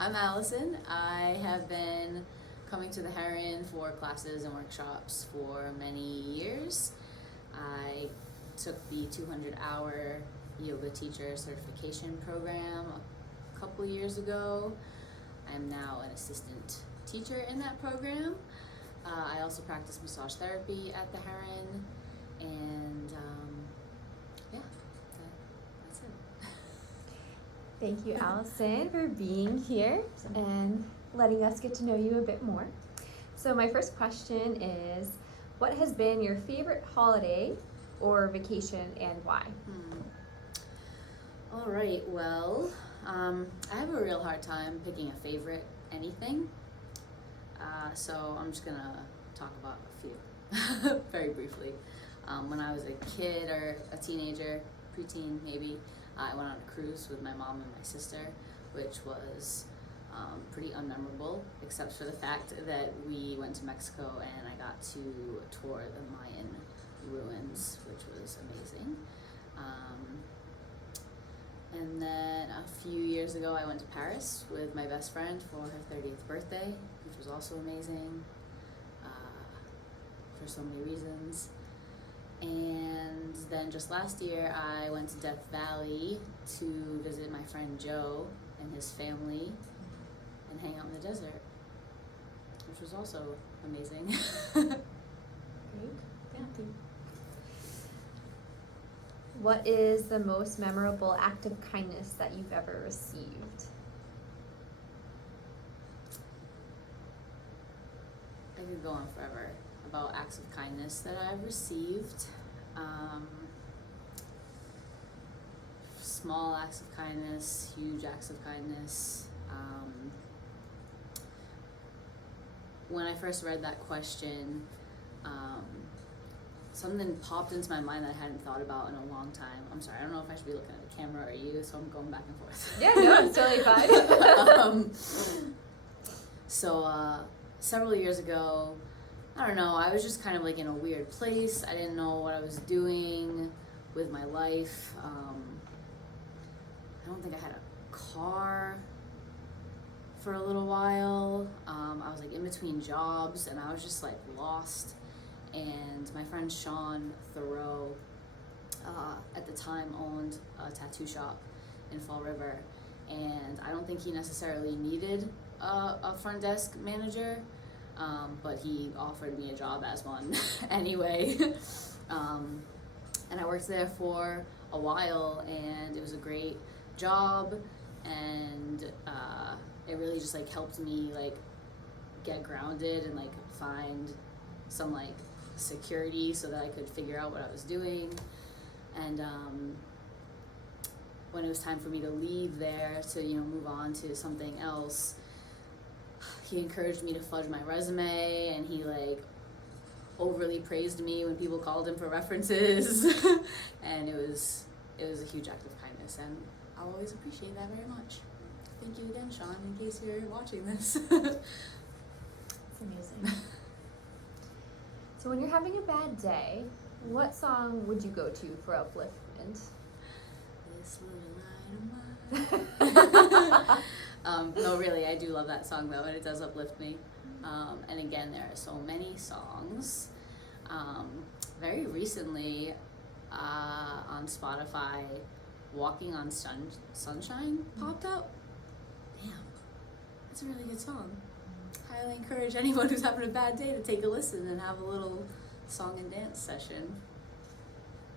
I'm Allison. I have been coming to the Heron for classes and workshops for many years. I took the 200-hour yoga teacher certification program a couple years ago. I'm now an assistant teacher in that program. I also practice massage therapy at the Heron, and that's it. Thank you, Allison, for being here and letting us get to know you a bit more. So my first question is, what has been your favorite holiday or vacation and why? All right, well, I have a real hard time picking a favorite anything. So I'm just gonna talk about a few very briefly. When I was a kid or a teenager, preteen maybe, I went on a cruise with my mom and my sister, which was pretty unmemorable, except for the fact that we went to Mexico and I got to tour the Mayan ruins, which was amazing. And then a few years ago, I went to Paris with my best friend for her 30th birthday, which was also amazing for so many reasons. And then just last year, I went to Death Valley to visit my friend Joe and his family and hang out in the desert, which was also amazing. Great, thank you. What is the most memorable act of kindness that you've ever received? I could go on forever about acts of kindness that I've received. Small acts of kindness, huge acts of kindness. When I first read that question, something popped into my mind that I hadn't thought about in a long time. I'm sorry, I don't know if I should be looking at the camera or you, so I'm going back and forth. Yeah, no, it's totally fine. So several years ago, I don't know, I was just kind of like in a weird place. I didn't know what I was doing with my life. I don't think I had a car for a little while. I was like in between jobs and I was just like lost. And my friend Sean Thoreau at the time owned a tattoo shop in Fall River, and I don't think he necessarily needed a front desk manager, but he offered me a job as one anyway. And I worked there for a while, and it was a great job, and it really just like helped me like get grounded and like find some like security so that I could figure out what I was doing. And when it was time for me to leave there to move on to something else, he encouraged me to fudge my resume, and he like overly praised me when people called him for references. And it was a huge act of kindness, and I'll always appreciate that very much. Thank you again, Sean, in case you're watching this. It's amazing. So when you're having a bad day, what song would you go to for upliftment? This little light of mine. No, really, I do love that song though, and it does uplift me. And again, there are so many songs. Very recently, on Spotify, Walking on Sunshine popped up. Damn, that's a really good song. Highly encourage anyone who's having a bad day to take a listen and have a little song and dance session.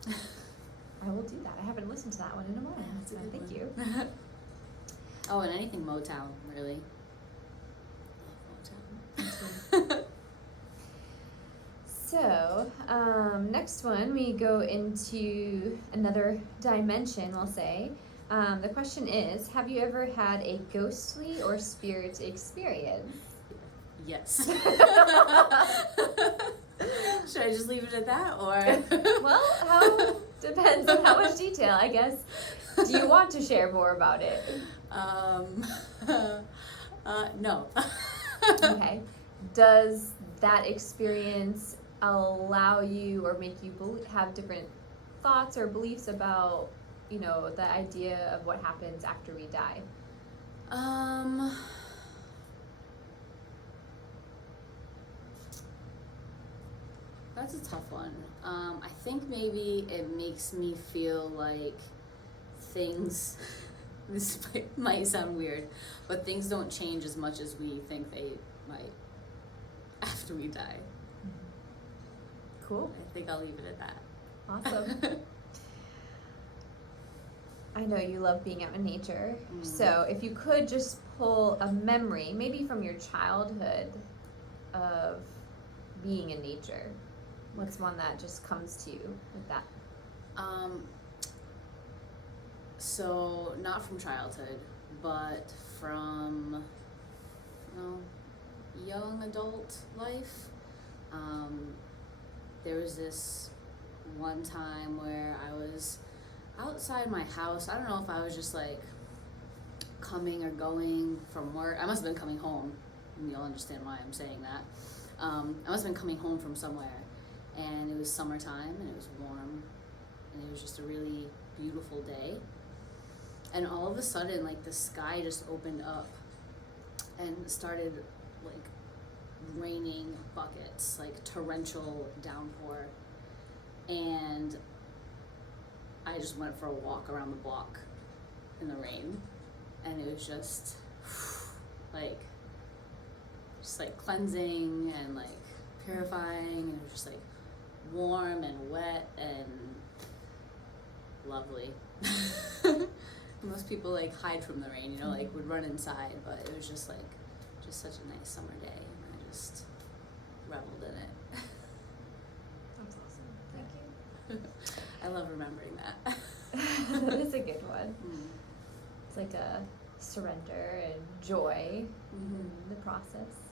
I will do that. I haven't listened to that one in a while. Yeah, that's a good Thank one. you. Oh, and anything Motown, really. Love Motown. So, next one, we go into another dimension, we'll say. The question is, have you ever had a ghostly or spirit experience? Yes. Should I just leave it at that, or? Well, depends on how much detail, I guess. Do you want to share more about it? No. Okay. Does that experience allow you or make you have different thoughts or beliefs about, the idea of what happens after we die? That's a tough one. I think maybe it makes me feel like things, this might sound weird, but things don't change as much as we think they might after we die. Cool. I think I'll leave it at that. Awesome. I know you love being out in nature. So if you could just pull a memory, maybe from your childhood, of being in nature, what's one that just comes to you with that? So not from childhood, but from, young adult life. There was this one time where I was outside my house. I don't know if I was just like coming or going from work. I must have been coming home, and you'll understand why I'm saying that. I must have been coming home from somewhere, and it was summertime, and it was warm, and it was just a really beautiful day. And all of a sudden, like, the sky just opened up and started, like, raining buckets, like torrential downpour. And I just went for a walk around the block in the rain, and it was just like cleansing and like purifying, and it was just like warm and wet and lovely. Most people like hide from the rain, like would run inside, but it was just such a nice summer day, and I just reveled in it. That's awesome. Thank you. I love remembering that. That is a good one. It's like a surrender and joy in the process.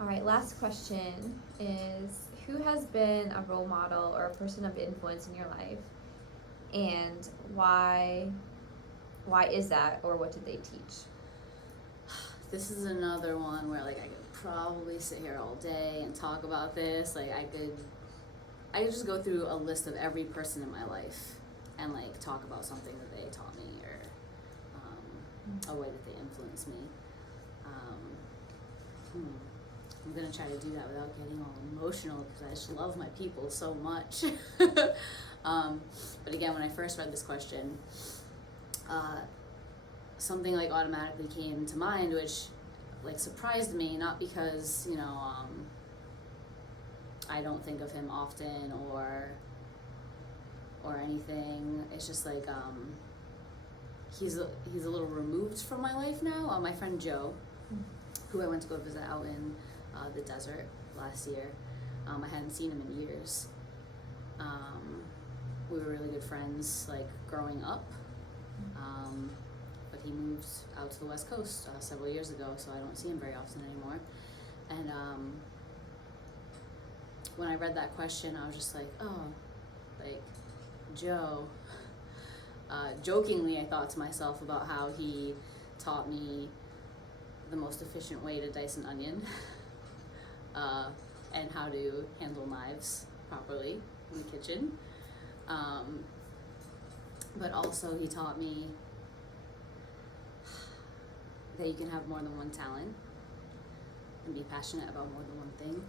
All right, last question is, who has been a role model or a person of influence in your life, and why is that, or what did they teach? This is another one where like I could probably sit here all day and talk about this. Like I could just go through a list of every person in my life and like talk about something that they taught me, or a way that they influenced me. I'm gonna try to do that without getting all emotional, because I just love my people so much. But again, when I first read this question, something like automatically came to mind, which like surprised me, not because I don't think of him often or anything. It's just like he's a little removed from my life now. My friend Joe, who I went to go visit out in the desert last year. I hadn't seen him in years. We were really good friends like growing up, but he moved out to the West Coast several years ago, so I don't see him very often anymore. And when I read that question, I was just like, oh, like Joe. Jokingly, I thought to myself about how he taught me the most efficient way to dice an onion, and how to handle knives properly in the kitchen. But also he taught me that you can have more than one talent and be passionate about more than one thing.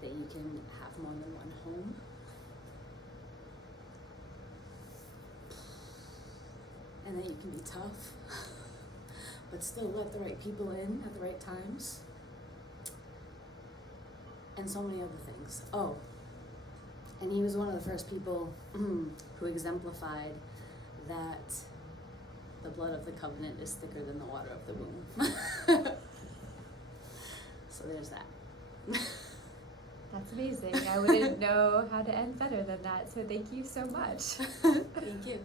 That you can have more than one home. And that you can be tough, but still let the right people in at the right times. And so many other things. Oh, and he was one of the first people who exemplified that the blood of the covenant is thicker than the water of the womb. So there's that. That's amazing. I wouldn't know how to end better than that, so thank you so much. Thank you.